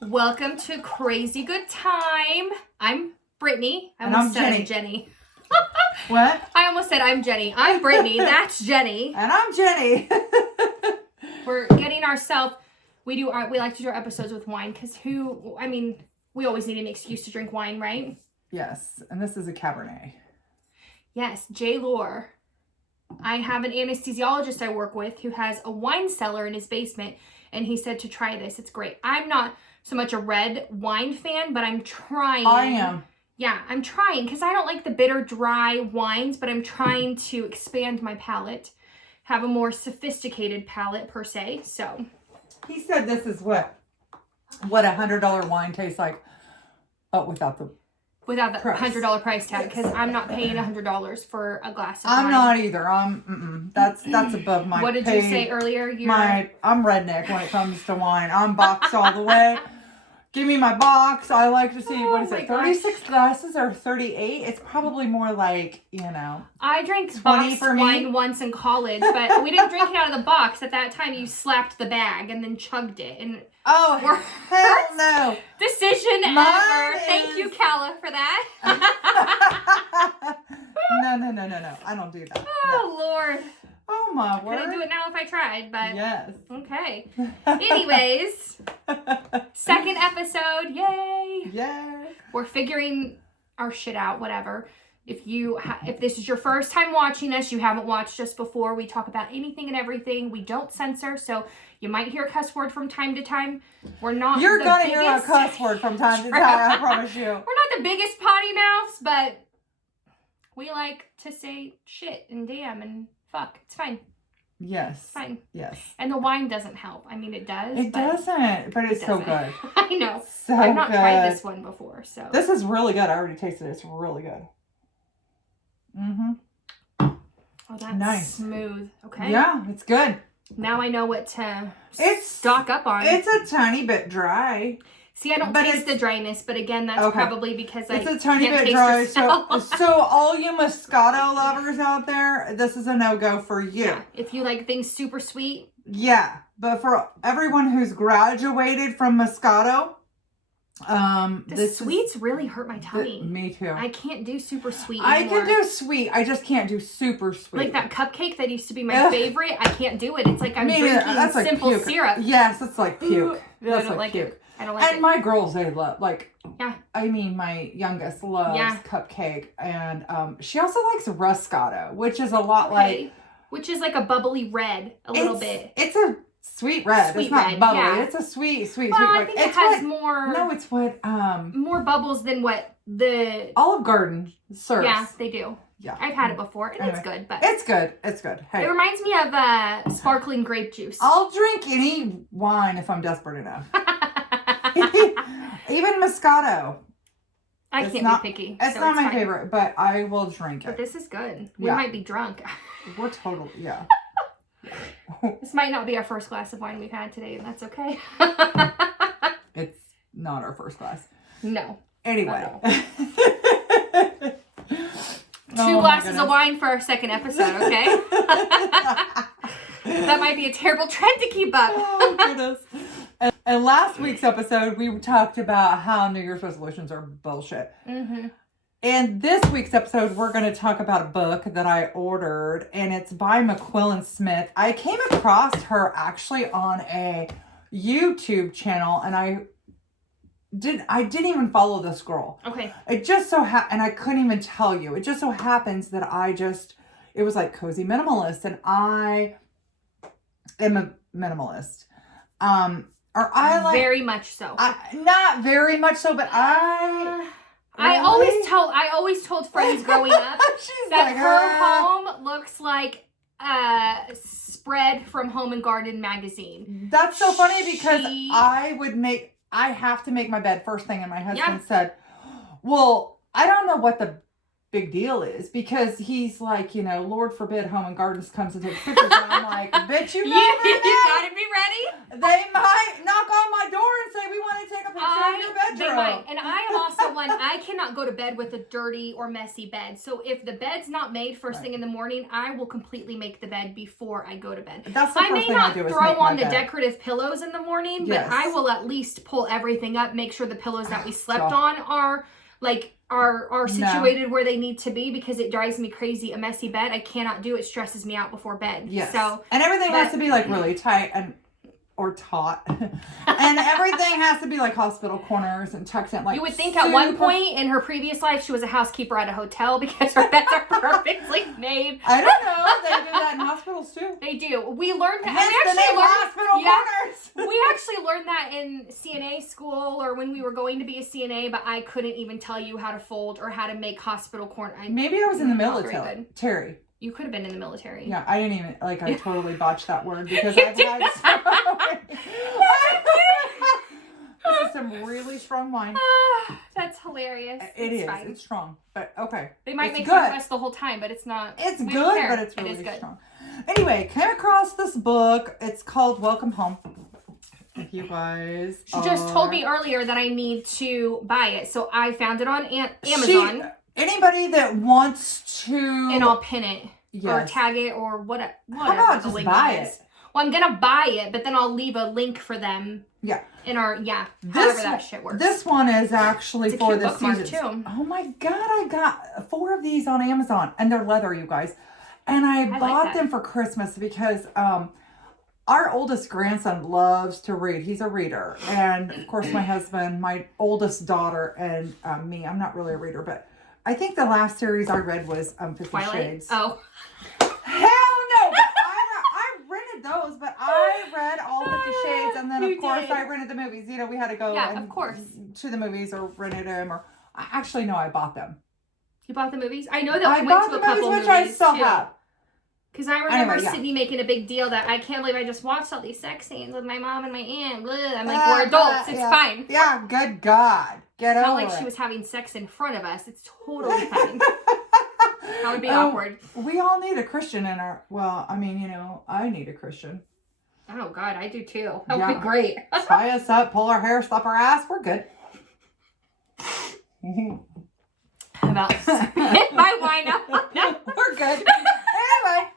Welcome to Crazy Good Time. I'm Brittany. And I'm Jenny. Jenny. What? I almost said I'm Jenny. I'm Brittany. That's Jenny. And I'm Jenny. We're getting ourselves. We like to do our episodes with wine because we always need an excuse to drink wine, right? Yes, and this is a Cabernet. Yes, Lohr. I have an anesthesiologist I work with who has a wine cellar in his basement, and he said to try this. It's great. I'm not so much a red wine fan, but I'm trying. I am. Yeah, I'm trying because I don't like the bitter, dry wines, but I'm trying to expand my palate, have a more sophisticated palate per se. So he said this is what $100 wine tastes like, without the $100 price tag, because I'm not paying $100 for a glass of wine. I'm not either. That's above my. What did you say earlier? I'm redneck when it comes to wine. I'm boxed all the way. Give me my box. I like to see, what is it, 36 glasses or 38? It's probably more like, I drank boxed wine once in college, but we didn't drink it out of the box. At that time, you slapped the bag and then chugged it. And hell no. Decision ever. Thank you, Calla, for that. No. I don't do that. Oh, no. Lord. Oh, my word. Couldn't do it now if I tried, but... Yes. Okay. Anyways, second episode. Yay. Yay. We're figuring our shit out, whatever. If this is your first time watching us, you haven't watched us before, we talk about anything and everything. We don't censor, so you might hear a cuss word from time to time. We're not You're going to hear a cuss word from time to time, I promise you. We're not the biggest potty mouths, but we like to say shit and damn and fuck. It's fine. Yes. It's fine. Yes. And the wine doesn't help. I mean, it does. It doesn't, but it's so good. I know. So I've not tried this one before, so. This is really good. I already tasted it. It's really good. Mm-hmm. Oh, that's nice. Smooth. Okay. Yeah, it's good. Now I know what to stock up on. It's a tiny bit dry. See, I don't taste the dryness, but again, that's probably because it's a tiny bit dry. So all you Moscato lovers out there, this is a no-go for you. Yeah, if you like things super sweet. Yeah, but for everyone who's graduated from Moscato, the sweets really hurt my tummy. Me too. I can't do super sweet anymore. I can do sweet. I just can't do super sweet. Like that cupcake that used to be my favorite. I can't do it. It's like I'm drinking simple syrup. Yes, it's like puke. I don't like it. I don't like it. And my girls, they love, yeah. I mean, my youngest loves cupcake. And she also likes Ruscato, which is a lot like... Which is like a bubbly red, a little bit. It's a sweet red. It's not bubbly. Yeah. It's a sweet. I think it has more... No, it's what... more bubbles than what the... Olive Garden serves. Yeah, they do. Yeah. I've had it before, and it's good. But It's good. It's good. Hey. It reminds me of sparkling grape juice. I'll drink any wine if I'm desperate enough. Even Moscato. I can't be picky. It's not my favorite, but I will drink it. But this is good. We might be drunk. We're totally, yeah. This might not be our first glass of wine we've had today, and that's okay. It's not our first glass. No. Anyway. Two glasses of wine for our second episode, okay? That might be a terrible trend to keep up. Oh, goodness. And last week's episode, we talked about how New Year's resolutions are bullshit. Mm-hmm. And this week's episode, we're going to talk about a book that I ordered, and it's by MyQuillyn Smith. I came across her actually on a YouTube channel, and I didn't even follow this girl. Okay. It just so and I couldn't even tell you. It just so happens that it was like Cozy Minimalist, and I am a minimalist. Or I like... Very much so. Not very much so, but I always told friends growing up that her home looks like a spread from Home and Garden magazine. That's so funny because I have to make my bed first thing, and my husband said, well, I don't know what the big deal is, because he's like, Lord forbid Home and Gardens comes and takes pictures, and I'm like, bitch, you gotta be ready. They might knock on my door and say, we want to take a picture of your bedroom. They might. And I am also one I cannot go to bed with a dirty or messy bed. So if the bed's not made first thing in the morning, I will completely make the bed before I go to bed. That's the I first may thing not I do is throw make my on the bed. decorative pillows in the morning, but I will at least pull everything up, make sure the pillows that we slept on are situated where they need to be, because it drives me crazy. A messy bed, I cannot do. It stresses me out before bed. Yes. So and everything has to be like really tight or taut. And everything has to be like hospital corners and tucked in. Like, you would think at one point in her previous life she was a housekeeper at a hotel, because her beds are perfectly made. I don't know. They do that in hospitals too. They do. We learned that. Hospital corners. We actually learned that in CNA school, or when we were going to be a CNA, but I couldn't even tell you how to fold or how to make hospital corner. Maybe I was in the military. Terry. You could have been in the military. Yeah, I didn't even, like, I totally botched that word because I've had so This is some really strong wine. That's hilarious. It's fine. It's strong, but okay. They might make fun of us the whole time, but it's not. It's good, but it's really strong. Anyway, came across this book. It's called Welcome Home. If you guys She just told me earlier that I need to buy it, so I found it on Amazon. Anybody that wants to... And I'll pin it. Yes. Or tag it or whatever. How about just buy it? Well, I'm going to buy it, but then I'll leave a link for them. Yeah. In our, however that shit works. This one is actually for the season. Too. Oh my God, I got 4 of these on Amazon. And they're leather, you guys. And I bought them for Christmas because our oldest grandson loves to read. He's a reader. And of course, my husband, my oldest daughter, and me. I'm not really a reader, but I think the last series I read was 50 Twilight? Shades. Oh. Hell no! I rented those, but I read all 50 Shades, and then of course I rented the movies. You know, we had to go to the movies or rented them, or actually no, I bought them. You bought the movies? I know that we went to a couple movies, which I still have. Because I remember Sydney making a big deal that I can't believe I just watched all these sex scenes with my mom and my aunt. Blah. I'm like, we're adults. It's fine. Yeah, good God. Get over it. It's not like she was having sex in front of us. It's totally fine. That would be awkward. We all need a Christian in our... Well, I mean, you know, I need a Christian. Oh, God, I do too. That would be great. Tie us up, pull our hair, slap our ass. We're good. About spit my wine out. We're good. Anyway.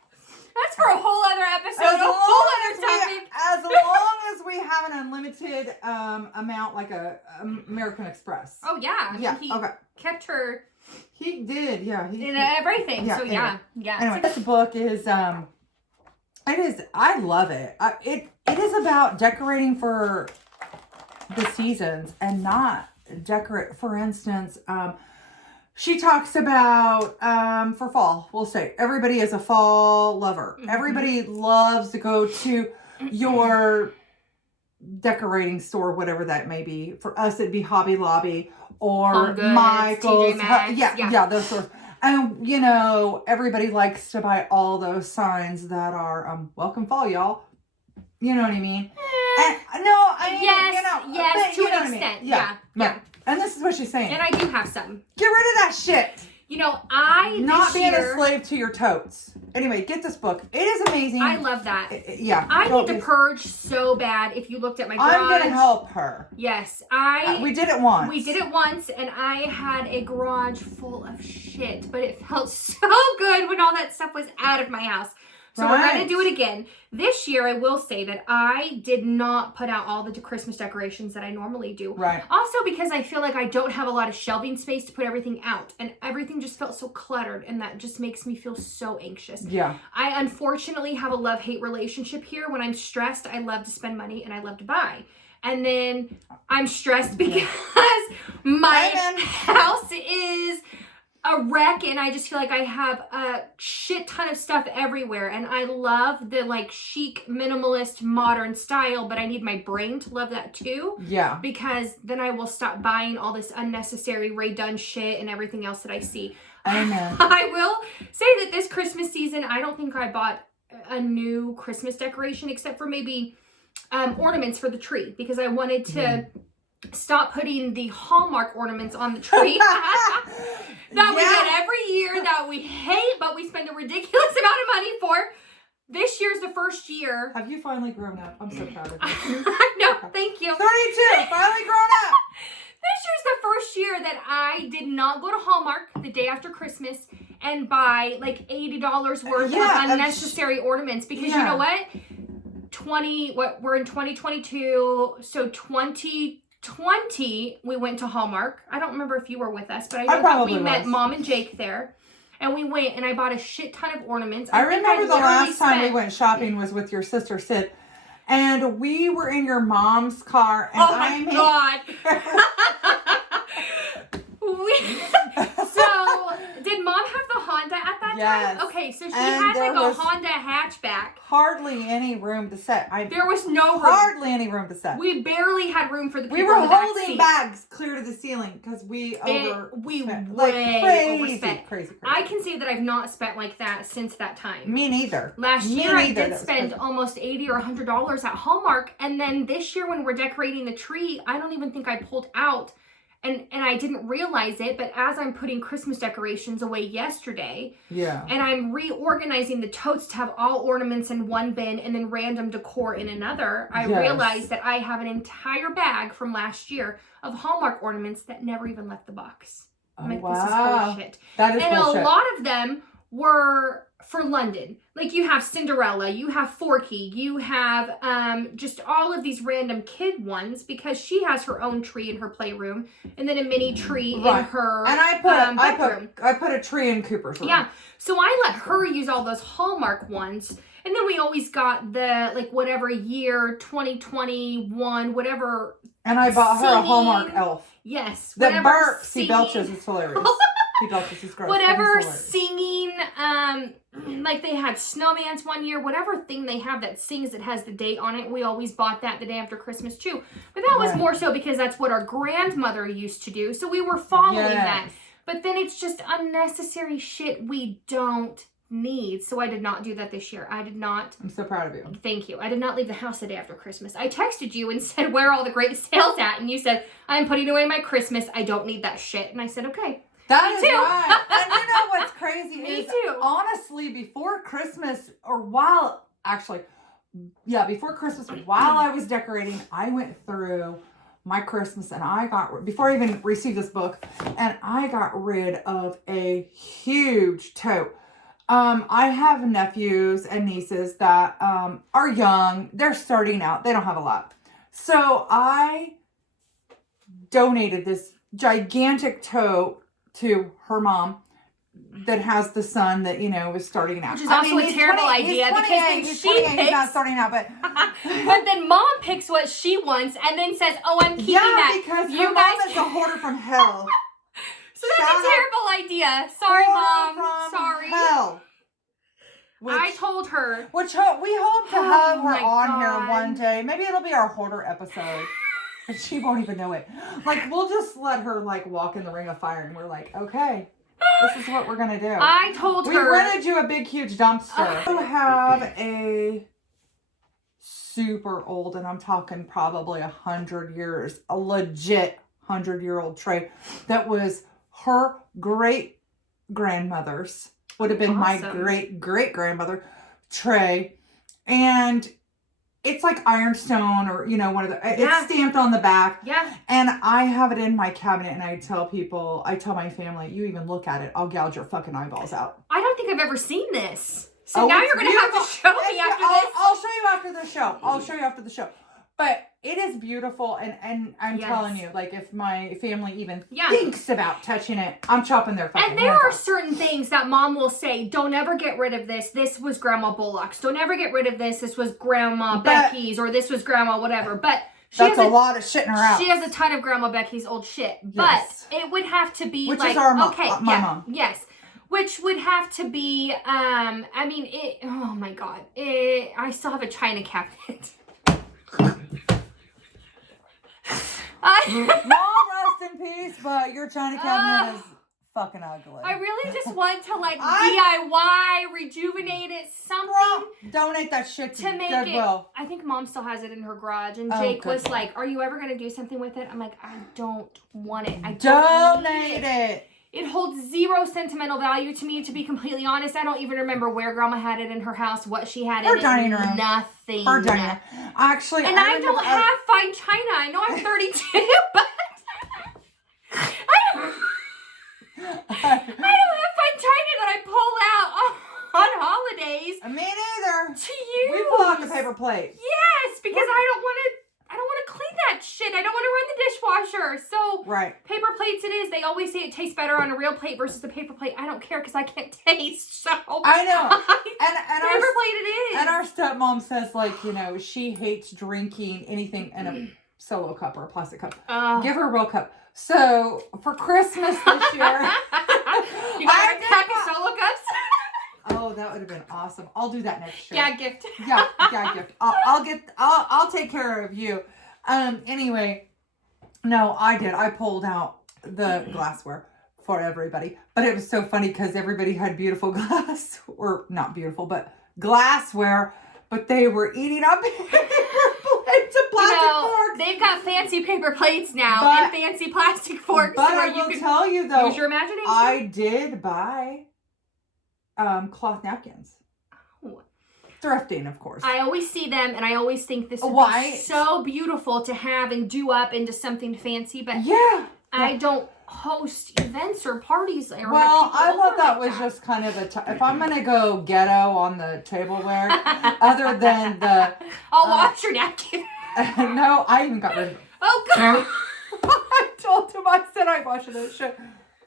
That's for a whole other episode, a whole other topic. As long as we have an unlimited amount, like a American Express. Oh, yeah. Yeah, he kept her... He did, yeah. In everything, so anyway. yeah. Anyway, this book is, I love it. It is about decorating for the seasons and not decorate, for instance, she talks about, for fall, we'll say, everybody is a fall lover. Mm-hmm. Everybody loves to go to your decorating store, whatever that may be. For us, it'd be Hobby Lobby or Michael's. Yeah, those stores. And, you know, everybody likes to buy all those signs that are, welcome fall, y'all. You know what I mean? Yes, to an extent. Yeah. And this is what she's saying. And I do have some. Get rid of that shit. You know, Not being a slave to your totes. Anyway, get this book. It is amazing. I love that. Yeah. I need to purge so bad. If you looked at my garage. I'm going to help her. Yes. We did it once. We did it once, and I had a garage full of shit. But it felt so good when all that stuff was out of my house. So we're going to do it again. This year, I will say that I did not put out all the Christmas decorations that I normally do. Right. Also because I feel like I don't have a lot of shelving space to put everything out. And everything just felt so cluttered. And that just makes me feel so anxious. Yeah. I unfortunately have a love-hate relationship here. When I'm stressed, I love to spend money and I love to buy. And then I'm stressed because my house is a wreck, and I just feel like I have a shit ton of stuff everywhere, and I love the like chic, minimalist, modern style, but I need my brain to love that too. Yeah. Because then I will stop buying all this unnecessary redone shit and everything else that I see. Amen. I will say that this Christmas season, I don't think I bought a new Christmas decoration except for maybe ornaments for the tree, because I wanted to stop putting the Hallmark ornaments on the tree that we get every year that we hate, but we spend a ridiculous amount of money for. This year's the first year. Have you finally grown up? I'm so proud of you. No, thank you. 32, finally grown up. This year's the first year that I I did not go to Hallmark the day after Christmas and buy like $80 worth of unnecessary ornaments because you know what? We're in 2022, so 2020 we went to Hallmark. I don't remember if you were with us, but I know that we met Mom and Jake there. And we went and I bought a shit ton of ornaments. I remember the last time we went shopping was with your sister Sid. And we were in your mom's car. And oh my God. So, did Mom have the Honda at that time? Okay, so she had like a Honda hatchback. Hardly any room to sit. There was no room. Hardly any room to sit. We barely had room for the people in the back seat. We were holding bags clear to the ceiling because we overspent. Crazy. I can say that I've not spent like that since that time. Me neither. Last year I did spend almost $80 or $100 at Hallmark, and then this year when we're decorating the tree, I don't even think I pulled out. And I didn't realize it, but as I'm putting Christmas decorations away yesterday, and I'm reorganizing the totes to have all ornaments in one bin and then random decor in another, I realized that I have an entire bag from last year of Hallmark ornaments that never even left the box. I'm like, this is bullshit. That is bullshit. And a lot of them were for London. Like you have Cinderella, you have Forky, you have just all of these random kid ones because she has her own tree in her playroom and then a mini tree in her and I put a tree in Cooper's room. Yeah. So I let her use all those Hallmark ones. And then we always got the like whatever year, 2021, whatever. And I bought her a Hallmark elf. Yes. The burps he belches is hilarious. He belches is gross. Whatever singing, like they had snowmans one year, whatever thing they have that sings that has the date on it, we always bought that the day after Christmas too. But that was more so because that's what our grandmother used to do. So we were following that. But then it's just unnecessary shit we don't need. So I did not do that this year. I did not. I'm so proud of you. Thank you. I did not leave the house the day after Christmas. I texted you and said, where are all the great sales at? And you said, I'm putting away my Christmas. I don't need that shit. And I said, okay. That is right. And you know what's crazy Me is, too. honestly, before Christmas, before Christmas, while I was decorating, I went through my Christmas and before I even received this book, and I got rid of a huge tote. I have nephews and nieces that are young. They're starting out. They don't have a lot. So I donated this gigantic tote to her mom that has the son that, was starting out. Which is also a terrible idea because then he's he's not starting out, but but then mom picks what she wants and then says, oh, I'm keeping that. Because her mom is a hoarder from hell. So that's a terrible idea. Sorry, Mom. Sorry. Hell. I told her. Which we hope to have her on here one day. Maybe it'll be our hoarder episode. And she won't even know it. Like, we'll just let her, walk in the ring of fire. And we're like, okay, this is what we're going to do. I told her. We rented you a big, huge dumpster. You have a super old, and I'm talking probably 100 years, a legit 100-year-old tray that was her great-grandmother's. Would have been my great-great-grandmother tray. And it's like ironstone or, one of the, it's stamped on the back. Yeah. And I have it in my cabinet and I tell my family, you even look at it, I'll gouge your fucking eyeballs out. I don't think I've ever seen this. So now you're going to have to show me after this. I'll show you after the show. But it is beautiful, and I'm telling you, if my family even thinks about touching it, I'm chopping their fucking And there are certain things that Mom will say, don't ever get rid of this. This was Grandma Bullock's. Don't ever get rid of this. This was Grandma Becky's, or this was Grandma whatever. But that's a lot of shit in her house. She has a ton of Grandma Becky's old shit. But it would have to be Which is our mom. My mom. Yes. Which would have to be, oh my God. I still have a china cabinet. Mom, rest in peace, but your china cabinet is fucking ugly. I really just want to DIY, rejuvenate it, something. Girl, donate that shit to make Goodwill. I think Mom still has it in her garage, and Jake was like, "Are you ever gonna do something with it?" I'm like, "I don't want it. I don't donate it. It holds zero sentimental value to me, to be completely honest. I don't even remember where Grandma had it in her house, what she had in it. Dining room. Nothing. Her dining room. Actually, and I don't have fine china. I know I'm 32, but that shit. I don't want to run the dishwasher. So Right. paper plates it is. They always say it tastes better on a real plate versus a paper plate. I don't care because I can't taste. So I know. And paper plate it is. And our stepmom says, like, you know, she hates drinking anything in a solo cup or a plastic cup. Give her a real cup. So for Christmas this year, you got a pack of solo cups. Oh, that would have been awesome. I'll do that next year. Yeah, gift. Yeah, gift. I'll take care of you. Anyway, no, I did. I pulled out the glassware for everybody, but it was so funny because everybody had beautiful glass, or not beautiful, but glassware, but they were eating up paper plates and plastic forks. They've got fancy paper plates now and fancy plastic forks. But I will tell you though, use your imagination. I did buy cloth napkins. Oh. Thrifting, of course. I always see them and I always think this would be so beautiful to have and do up into something fancy, but I don't host events or parties. Or well, I thought that was just kind of if I'm going to go ghetto on the tableware, other than the... I'll wash your napkin. No, I even got rid of it. Oh, God. I told him, I said I wash it. Shit.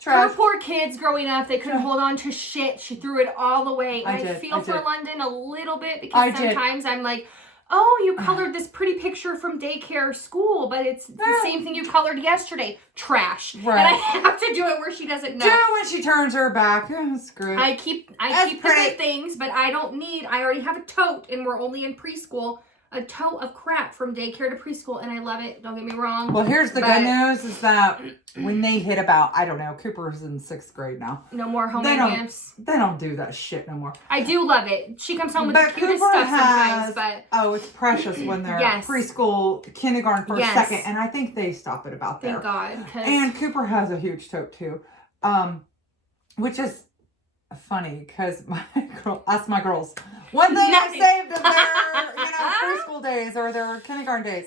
Trash. Her poor kids growing up, they couldn't hold on to shit. She threw it all away. And I feel for London a little bit because sometimes I'm like, oh, you colored this pretty picture from daycare school, but it's the same thing you colored yesterday. Trash. Right. And I have to do it where she doesn't know. Do it when she turns her back. Screw it. I keep the good things, but I already have a tote and we're only in preschool. A tote of crap from daycare to preschool, and I love it. Don't get me wrong. Well, here's the good news is that when they hit about, I don't know, Cooper's in 6th grade now. No more homemade gifts. They don't do that shit no more. I do love it. She comes home with the cutest stuff sometimes, but... Oh, it's precious when they're preschool, kindergarten, first, second, and I think they stop at about there. Thank God. And Cooper has a huge tote too, which is funny because ask my girls. One thing I saved of their, preschool days or their kindergarten days.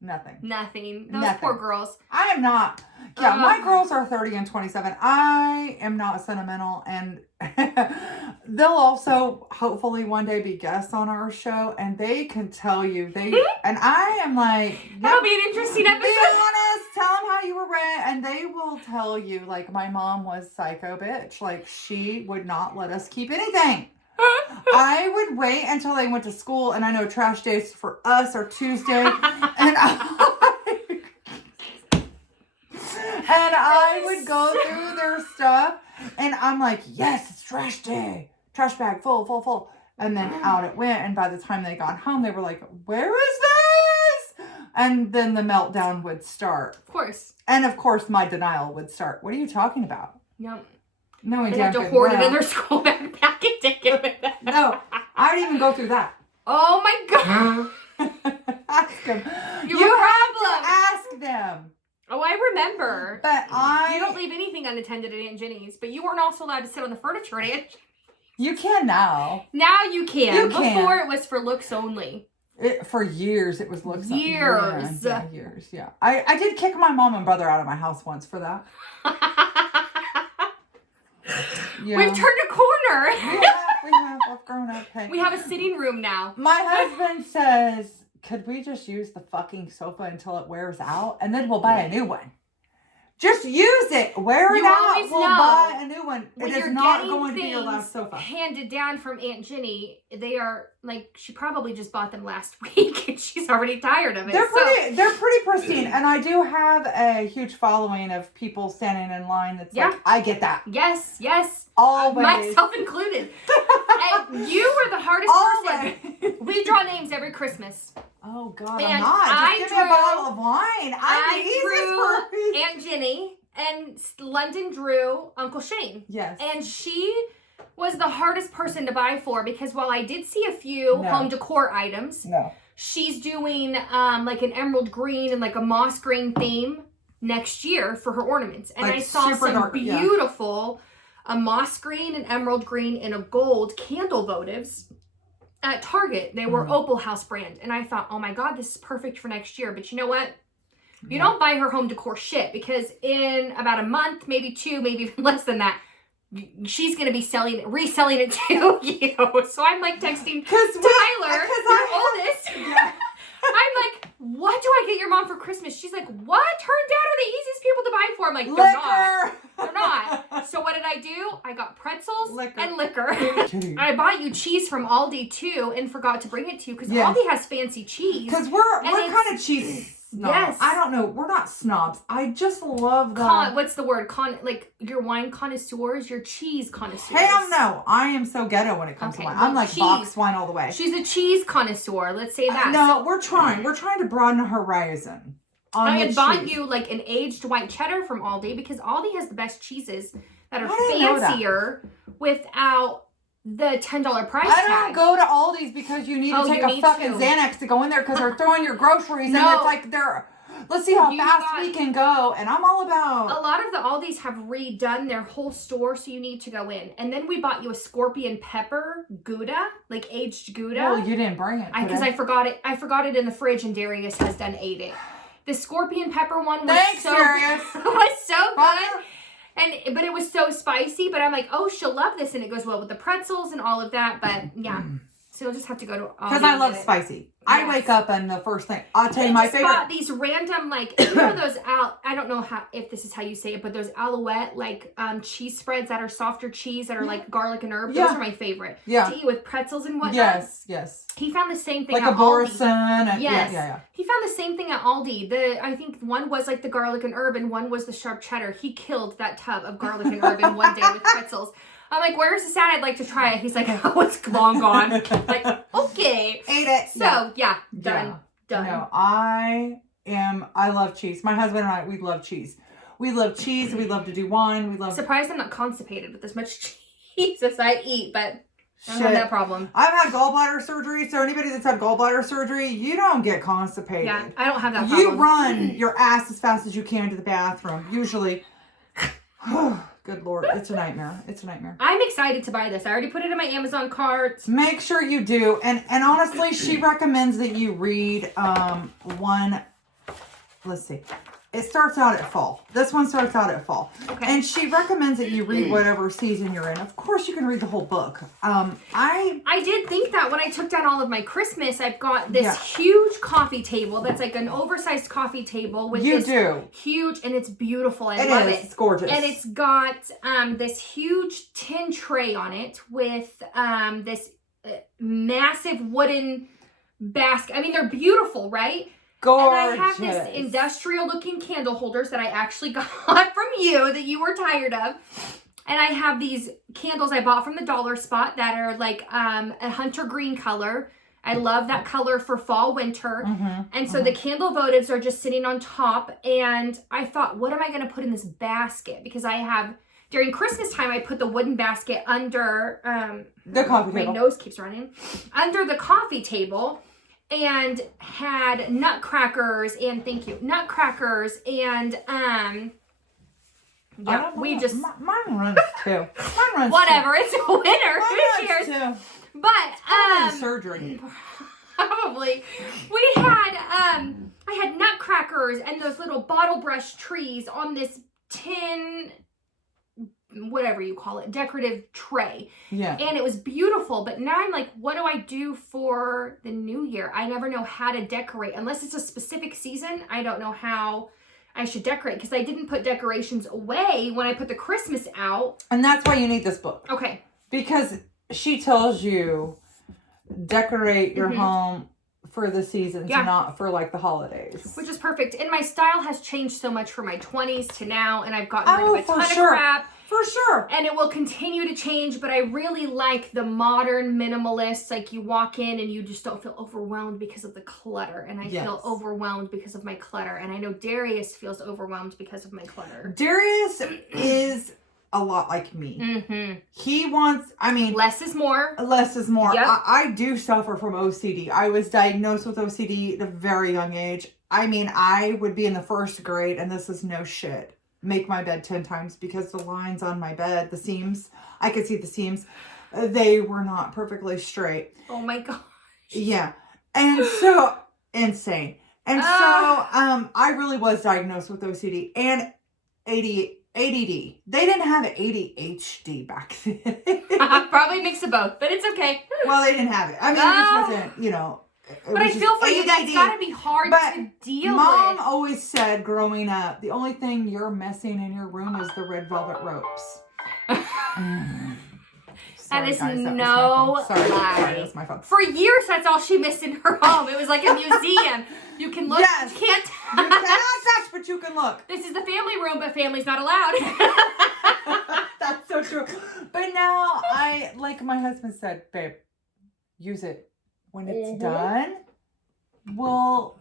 Nothing. Those poor girls. I am not. Yeah, my girls are 30 and 27. I am not sentimental, and they'll also hopefully one day be guests on our show, and they can tell you and I am like, that'll be an interesting episode. Be honest, tell them how you were raised, and they will tell you like my mom was psycho bitch. Like she would not let us keep anything. I would wait until they went to school, and I know trash days for us are Tuesday, and I would go through their stuff, and I'm like, yes, it's trash day. Trash bag full. And then out it went, and by the time they got home, they were like, where is this? And then the meltdown would start. Of course. And of course, my denial would start. What are you talking about? No, they have to hoard it in their school backpack and take it with them. No, I didn't even go through that. Oh my God. Ask them. You have to ask them. Oh, I remember. But You don't leave anything unattended at Aunt Jenny's, but you weren't also allowed to sit on the furniture at Aunt Jenny's. You can now. Now you can. Before it was for looks only. For years it was looks only. Years. Years, yeah. I did kick my mom and brother out of my house once for that. Yeah. We've turned a corner. We have. I've grown up. Hey. We have a sitting room now. My husband says, could we just use the fucking sofa until it wears out? And then we'll buy a new one. Just use it. Wear it out. We'll buy a new one. It is not going to be your last sofa. Handed down from Aunt Jenny, they are like, she probably just bought them last week and she's already tired of it. They're pretty pristine. And I do have a huge following of people standing in line that's like, I get that. Yes. Always. Myself included. And you were the hardest person. We draw names every Christmas. Oh, God, I'm not. Just give me a bottle of wine. I drew Aunt Jenny, and London drew Uncle Shane. Yes. And she was the hardest person to buy for because while I did see a few home decor items, she's doing like an emerald green and like a moss green theme next year for her ornaments. And I saw some beautiful a moss green, an emerald green, and a gold candle votives at Target. They were Opal House brand. And I thought, oh my God, this is perfect for next year. But you know what? You don't buy her home decor shit because in about a month, maybe 2, maybe even less than that, she's going to be reselling it to you. So I'm like texting Tyler, your oldest. I'm like, what do I get your mom for Christmas? She's like, what? Her and dad are the easiest people to buy for. I'm like, they're not. They're not. So what did I do? I got pretzels and liquor. I bought you cheese from Aldi too and forgot to bring it to you because Aldi has fancy cheese. Because we're kind of cheese snobs. Yes. I don't know. We're not snobs. I just love that. What's the word? Like your wine connoisseurs, your cheese connoisseurs. Hell no. I am so ghetto when it comes to wine. I'm like box wine all the way. She's a cheese connoisseur. Let's say that. No, we're trying. We're trying to broaden her horizon. I had bought you like an aged white cheddar from Aldi because Aldi has the best cheeses that are fancier without the $10 price tag. I don't go to Aldi's because you need to take a fucking Xanax to go in there because they're throwing your groceries and it's like let's see how fast we can go. And I'm all about. A lot of the Aldi's have redone their whole store, so you need to go in. And then we bought you a scorpion pepper Gouda, like aged Gouda. Well, you didn't bring it. Because I forgot it. I forgot it in the fridge, and Darius has done ate it. The scorpion pepper one was so good. But it was so spicy, but I'm like, oh, she'll love this, and it goes well with the pretzels and all of that. But yeah, so you'll just have to go to Aldi. Because I love spicy. Yes. I wake up and the first thing I'll tell you my favorite. I bought these random you know those I don't know if this is how you say it, but those Alouette cheese spreads that are softer cheese that are like garlic and herb. Those are my favorite. Yeah. To eat with pretzels and whatnot. Yes. He found the same thing at Aldi. Borison. Yeah. He found the same thing at Aldi. I think one was like the garlic and herb and one was the sharp cheddar. He killed that tub of garlic and herb in one day with pretzels. I'm like, where's the salad? I'd like to try it. He's like, oh, it's long gone. Like, okay. Ate it. So, done. No, I love cheese. My husband and I, we love cheese. We love cheese. We love to do wine. Surprised I'm not constipated with as much cheese as I eat, but I don't have that problem. I've had gallbladder surgery, so anybody that's had gallbladder surgery, you don't get constipated. Yeah, I don't have that problem. You run your ass as fast as you can to the bathroom, usually. Good Lord, it's a nightmare. I'm excited to buy this. I already put it in my Amazon cart. Make sure you do. And honestly, she recommends that you read let's see. It starts out at fall. This one starts out at fall. Okay. And she recommends that you read whatever season you're in. Of course, you can read the whole book. I did think that when I took down all of my Christmas, I've got this huge coffee table that's like an oversized coffee table with huge, and it's beautiful. I love it. It's gorgeous. And it's got this huge tin tray on it with this massive wooden basket. I mean, they're beautiful, right? Gorgeous. And I have this industrial looking candle holders that I actually got from you that you were tired of. And I have these candles I bought from the dollar spot that are like a hunter green color. I love that color for fall, winter. And so the candle votives are just sitting on top. And I thought, what am I going to put in this basket? Because I have, during Christmas time, I put the wooden basket under the coffee table. My nose keeps running. Under the coffee table. And had nutcrackers and we just mine runs too. Whatever, it's a winner. Cheers. But surgery. Probably. We had I had nutcrackers and those little bottle brush trees on this tin, whatever you call it, decorative tray. Yeah. And it was beautiful. But now I'm like, what do I do for the new year? I never know how to decorate. Unless it's a specific season, I don't know how I should decorate. Because I didn't put decorations away when I put the Christmas out. And that's why you need this book. Okay. Because she tells you decorate your home for the seasons, not for like the holidays. Which is perfect. And my style has changed so much from my 20s to now. And I've gotten rid of a ton of crap. For sure. And it will continue to change, but I really like the modern minimalist. Like you walk in and you just don't feel overwhelmed because of the clutter. And I feel overwhelmed because of my clutter. And I know Darius feels overwhelmed because of my clutter. Darius is a lot like me. He wants, less is more. Less is more. Yep. I do suffer from OCD. I was diagnosed with OCD at a very young age. I would be in the first grade, and this is no shit. Make my bed 10 times because the lines on my bed, the seams, I could see the seams. They were not perfectly straight. Oh my gosh. Yeah. And so, insane. And so, I really was diagnosed with OCD and ADD. They didn't have ADHD back then. Probably mix of both, but it's okay. Well, they didn't have it. It just wasn't, But I feel for you, that's got to be hard to deal with. Mom always said growing up, the only thing you're missing in your room is the red velvet ropes. That is no lie. Sorry, that's my phone. For years, that's all she missed in her home. It was like a museum. You can look, yes. you can't touch. You cannot touch, but you can look. This is the family room, but family's not allowed. That's so true. But now, like my husband said, babe, use it. When it's done, we'll,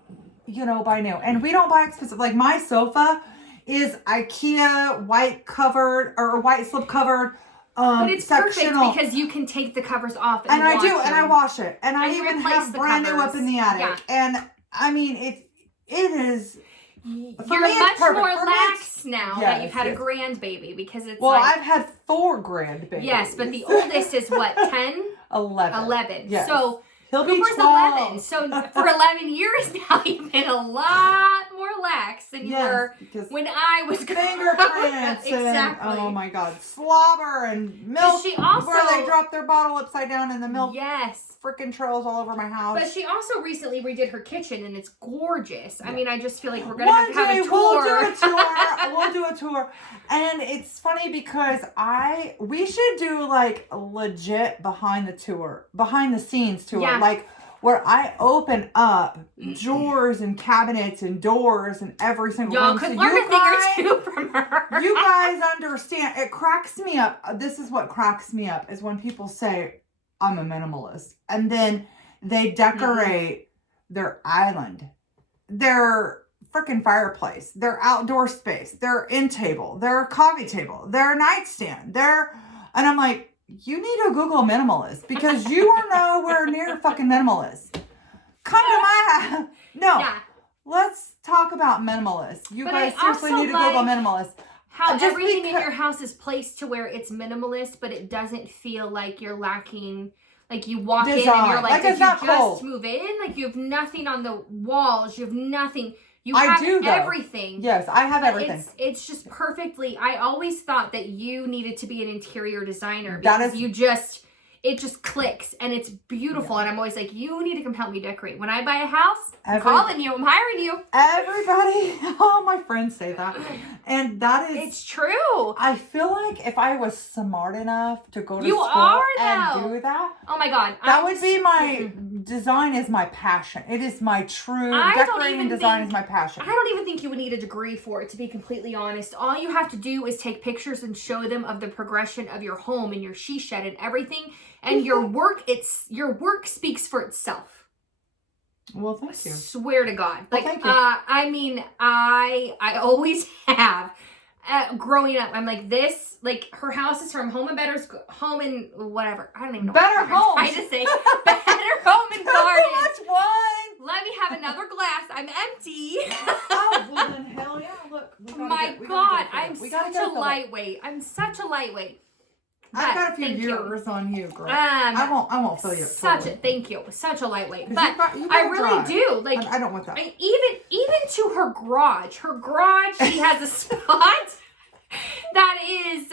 buy new. And we don't buy expensive. Like my sofa is IKEA white covered or white slip covered. But it's sectional. perfect because you can take the covers off. And I do, and I wash it. And I even replace have the brand new covers. up in the attic. Yeah. And I mean, it is. You're much more lax now that you've had a grandbaby because it's I've had 4 grandbabies. Yes, but the oldest is what, 10? 11. 11. Yes. So He'll be Cooper's 12. 11. So for 11 years now, you've been a lot more lax than you were when I was fingerprints. Exactly. And, oh my God, slobber and milk. She also, where they drop their bottle upside down and the milk. Yes. Freaking trails all over my house. But she also recently redid her kitchen and it's gorgeous. I mean, I just feel like we're going to have a tour. We'll do a tour. And it's funny because we should do like legit behind the scenes tour. Yeah. Like where I open up drawers and cabinets and doors and every single Y'all room. could learn a thing or two from her. You guys understand. It cracks me up. This is what cracks me up is when people say, I'm a minimalist. And then they decorate their island, their freaking fireplace, their outdoor space, their end table, their coffee table, their nightstand, and I'm like, you need to Google minimalist because you are nowhere near fucking minimalist. Come to my house. No. Yeah. Let's talk about minimalist. You guys seriously need to Google minimalist. How everything in your house is placed to where it's minimalist, but it doesn't feel like you're lacking. Like you walk in and you're like if you just move in, like you have nothing on the walls, you have nothing. You have everything. Yes, I have everything. It's just perfectly. I always thought that you needed to be an interior designer because it just clicks and it's beautiful. Yeah. And I'm always like, you need to come help me decorate. When I buy a house, I'm calling you. I'm hiring you. Everybody, all my friends say that. And that is... It's true. I feel like if I was smart enough to go to school and do that. Oh my God. That would be my... Design is my passion. It is my true... Decorating design is my passion. I don't even think you would need a degree for it, to be completely honest. All you have to do is take pictures and show them of the progression of your home and your she shed and everything. And your work speaks for itself. Well, thank you. Swear to God. Like, thank you. I mean, I always have. Growing up, I'm like this. Like her house is from Home and whatever. I don't even know. Better Home. I just say Better Home and Garden. That's wine. Let me have another glass. I'm empty. Oh, well then hell yeah! Look. My God, I'm such a lightweight. I'm such a lightweight. I've got a few years on you, girl. I won't fill you up. Thank you. Such a lightweight. But I really do. Like I don't want that. Even to her garage. She has a spot that is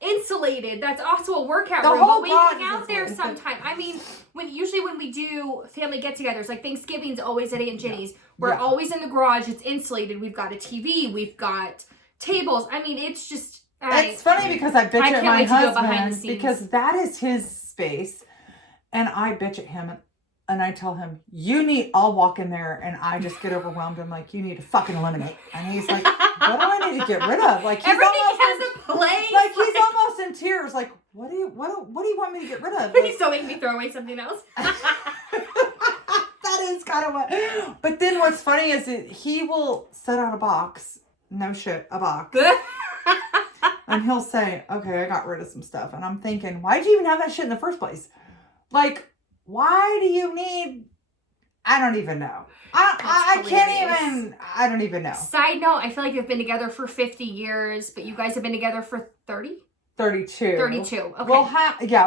insulated. That's also a workout room. But we hang out there sometime. I mean, usually when we do family get-togethers, like Thanksgiving's always at Aunt Jenny's. We're always in the garage. It's insulated. We've got a TV. We've got tables. I mean, it's just. It's funny because I bitch at my husband because that is his space, and I bitch at him and I tell him, I'll walk in there and I just get overwhelmed. I'm like, you need to fucking eliminate. And he's like, what do I need to get rid of? Like he's has a place. Like he's almost in tears. Like, what do you want me to get rid of? Please don't make me throw away something else. That is kind of what. But then what's funny is that he will set out a box. No shit, a box. And he'll say, okay, I got rid of some stuff. And I'm thinking, why'd you even have that shit in the first place? Like, why do you need... I don't even know. I don't even know. Side note, I feel like you've been together for 50 years, but you guys have been together for 30? 32. 32, okay. Well,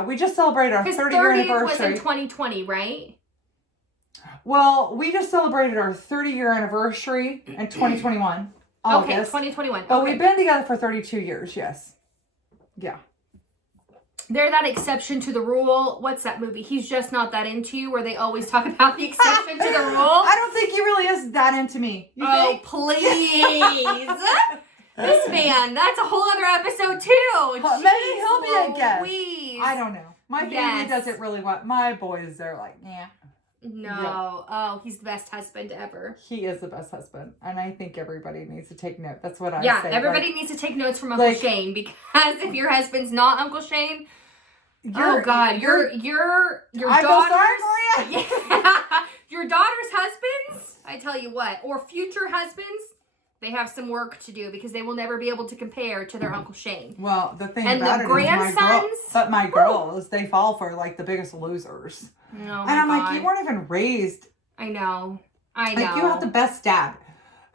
we just celebrated our 30-year anniversary. Was in 2020, right? Well, we just celebrated our 30-year anniversary in 2021. August. Okay, 2021. But we've been together for 32 years, yes. Yeah. They're that exception to the rule. What's that movie? He's Just Not That Into You, where they always talk about the exception to the rule. I don't think he really is that into me. You think? Please. This man, that's a whole other episode too. Maybe he'll be a guest. Louise. I don't know. My family doesn't really want, my boys, they're like, yeah. No. Yeah. Oh, he's the best husband ever. He is the best husband. And I think everybody needs to take note. That's what I say. Yeah, everybody needs to take notes from Uncle Shane, because if your husband's not Uncle Shane, oh God, your daughter's your daughter's husbands, I tell you what, or future husbands, they have some work to do because they will never be able to compare to their Uncle Shane. Well, the thing and about the it grandsons, is my girls, they fall for like the biggest losers. Oh and my I'm God. like, you weren't even raised. I know. Like, you have the best dad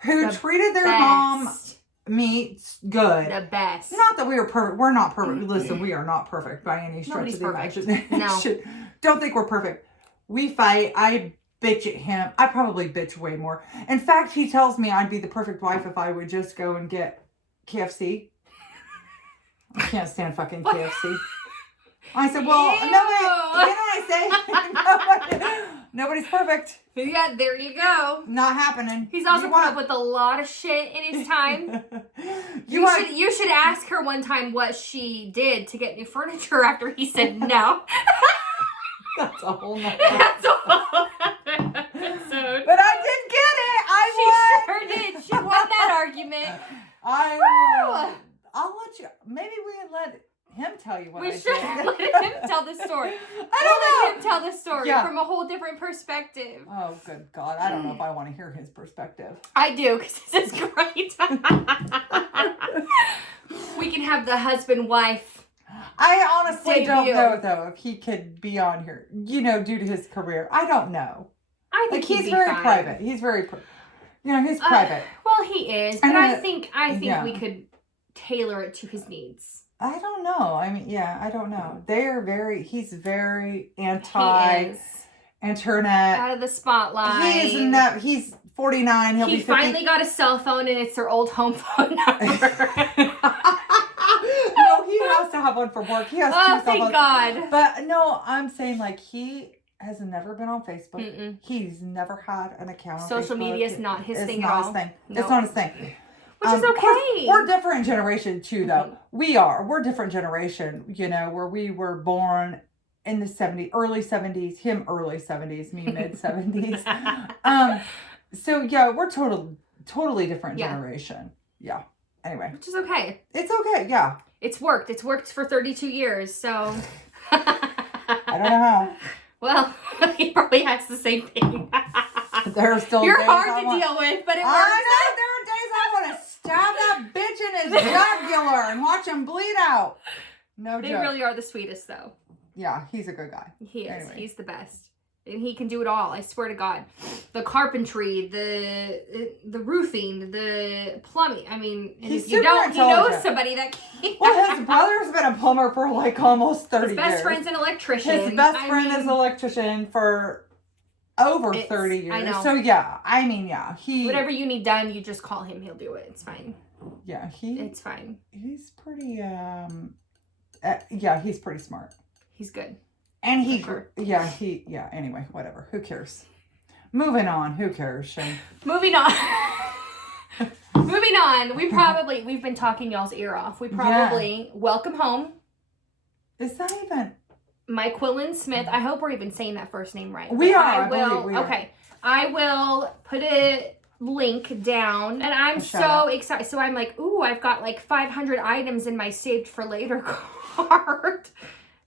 who treated their mom meats good. The best. Not that we were perfect. We're not perfect. Listen, we are not perfect by any stretch of the imagination. No. Don't think we're perfect. We fight. I bitch at him. I probably bitch way more. In fact, he tells me I'd be the perfect wife if I would just go and get KFC. I can't stand fucking KFC. I said, well, nobody's perfect. Yeah, there you go. Not happening. He's also put up with a lot of shit in his time. You should ask her one time what she did to get new furniture after he said no. That's a whole nother episode. But I did get it. She sure did. She won that argument. I'll let you. Maybe we can let him tell you what I should let him tell the story. I don't know. Let him tell the story from a whole different perspective. Oh, good God. I don't know if I want to hear his perspective. I do, because this is great. We can have the husband-wife. I honestly don't know, though, if he could be on here, due to his career. I don't know. I think he's very private. He's very, he's private. Well, he is, but I think we could tailor it to his needs. I don't know. I mean, I don't know. He's very anti-internet. Out of the spotlight. He's 49. He'll be 50. Finally got a cell phone, and it's their old home phone number. No, he has to have one for work. He has two cell phones. Thank God. But no, I'm saying he has never been on Facebook. Mm-mm. He's never had an account on Social media is not his thing at all. It's not his thing. Which is okay. We're different generation too, though. Mm-hmm. We're different generation, where we were born in the early 70s, him early 70s, me mid 70s. So we're totally different generation. Yeah. Anyway. Which is okay. It's okay, yeah. It's worked. It's worked for 32 years, so. I don't know how. Well, he probably has the same thing. There are still You're hard to deal with, but it works. I know. There are days I want to stab that bitch in his jugular and watch him bleed out. No joke. They really are the sweetest, though. Yeah, he's a good guy. He is. Anyway. He's the best. And he can do it all. I swear to God. The carpentry, the roofing, the plumbing. I mean, and if you don't, he knows somebody that can. Well, his brother's been a plumber for almost 30 years. His best friend's an electrician. His best friend is an electrician for over 30 years. I know. So he. Whatever you need done, you just call him. He'll do it. It's fine. Yeah, it's fine. He's pretty. He's pretty smart. He's good. And anyway, whatever. Who cares? Moving on. Who cares, Shane? Moving on. Moving on. We've been talking y'all's ear off. Welcome home. Is that even? MyQuillyn Smith. I hope we're even saying that first name right. We are. I believe we are. Okay. I will put a link down, and I'm so excited. So I'm like, ooh, I've got 500 items in my saved for later card.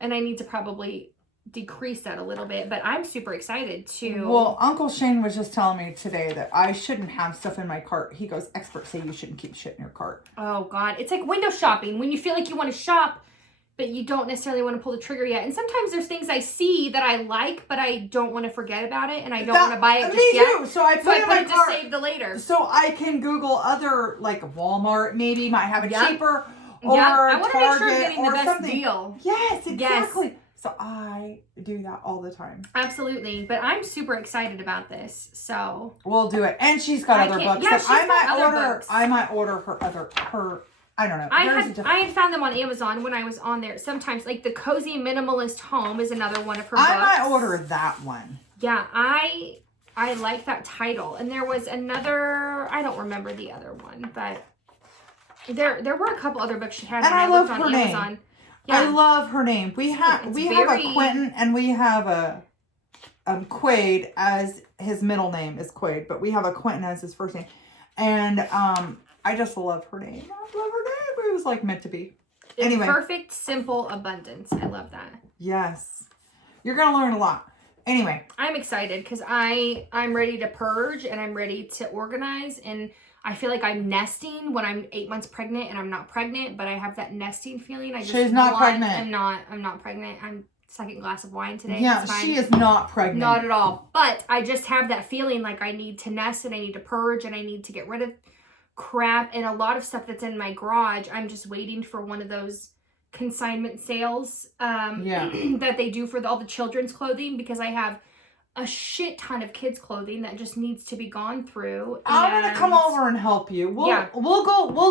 And I need to probably decrease that a little bit, but I'm super excited to. Well, Uncle Shane was just telling me today that I shouldn't have stuff in my cart. He goes, experts say you shouldn't keep shit in your cart. Oh, God. It's like window shopping. When you feel like you want to shop, but you don't necessarily want to pull the trigger yet. And sometimes there's things I see that I like, but I don't want to forget about it, and I don't want to buy it just yet. Too. So I put it in my cart to save the later. So I can Google other, Walmart maybe might have it cheaper. Or I want to make sure I'm Target getting the best deal. Yes, exactly. Yes. So I do that all the time. Absolutely. But I'm super excited about this. So we'll do it. And she's got other books. Yeah, she's got other books. I might order her I don't know. I had found them on Amazon when I was on there. Sometimes, like the Cozy Minimalist Home is another one of her books. I might order that one. Yeah, I like that title. And there was another, I don't remember the other one, but there were a couple other books she had. And I love her on name. Amazon. Yeah. I love her name. We have a Quentin and we have a Quaid as his middle name is Quaid, but we have a Quentin as his first name. And I just love her name. I love her name. It was like meant to be. Anyway. Perfect, simple abundance. I love that. Yes. You're going to learn a lot. Anyway. I'm excited because I'm ready to purge and I'm ready to organize, and I feel like I'm nesting when I'm 8 months pregnant and I'm not pregnant, but I have that nesting feeling. She's not pregnant. I'm not pregnant. I'm second glass of wine today. Yeah, she is not pregnant. Not at all. But I just have that feeling like I need to nest and I need to purge and I need to get rid of crap and a lot of stuff that's in my garage. I'm just waiting for one of those consignment sales that they do for all the children's clothing, because I have a shit ton of kids clothing that just needs to be gone through. I'm gonna come over and help you. We'll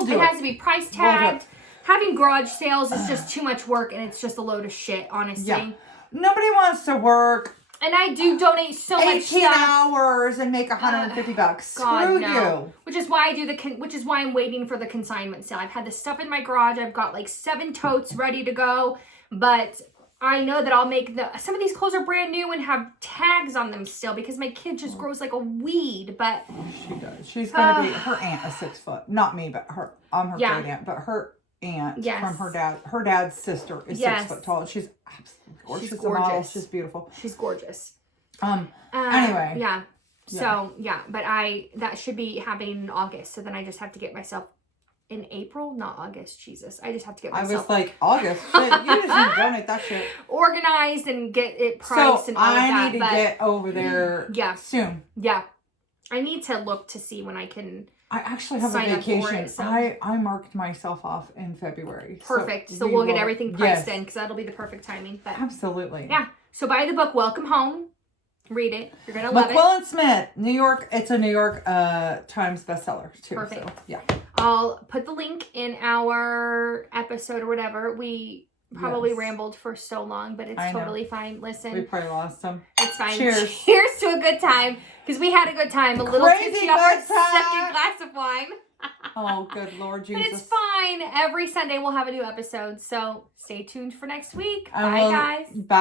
do it. It has to be price tagged. Having garage sales is just too much work, and it's just a load of shit, honestly. Yeah. Nobody wants to work. And I do donate so much stuff. 18 hours and make $150. God, Screw no. you. Which is why which is why I'm waiting for the consignment sale. I've had this stuff in my garage. I've got like 7 totes ready to go, but I know that I'll make some of these clothes are brand new and have tags on them still because my kid just grows like a weed. But she does. She's gonna be, her aunt is 6 foot. Not me, but I'm her great aunt, but her aunt from her dad. Her dad's sister is 6 foot tall. She's absolutely gorgeous. She's gorgeous. Model. She's beautiful. She's gorgeous. Anyway. Yeah. So but that should be happening in August. So then I just have to get myself in April, not August. Jesus, I just have to get myself. I was like August. Shit, you just donate that shit. Organized and get it priced and all of that. I need to get over there. Soon. Yeah, I need to look to see when I can. I actually have a vacation. I marked myself off in February. Perfect. So we'll get everything priced in because that'll be the perfect timing. But absolutely. Yeah. So buy the book, Welcome Home. Read it. You're going to love it. MyQuillyn Smith, New York. It's a New York Times bestseller too. Perfect. So, yeah. I'll put the link in our episode or whatever. We probably rambled for so long, but it's totally fine. Listen. We probably lost them. It's fine. Cheers. Cheers to a good time. Because we had a good time. A little tipsy off our second glass of wine. Oh, good Lord Jesus. But it's fine. Every Sunday we'll have a new episode. So stay tuned for next week. Bye, guys. Bye.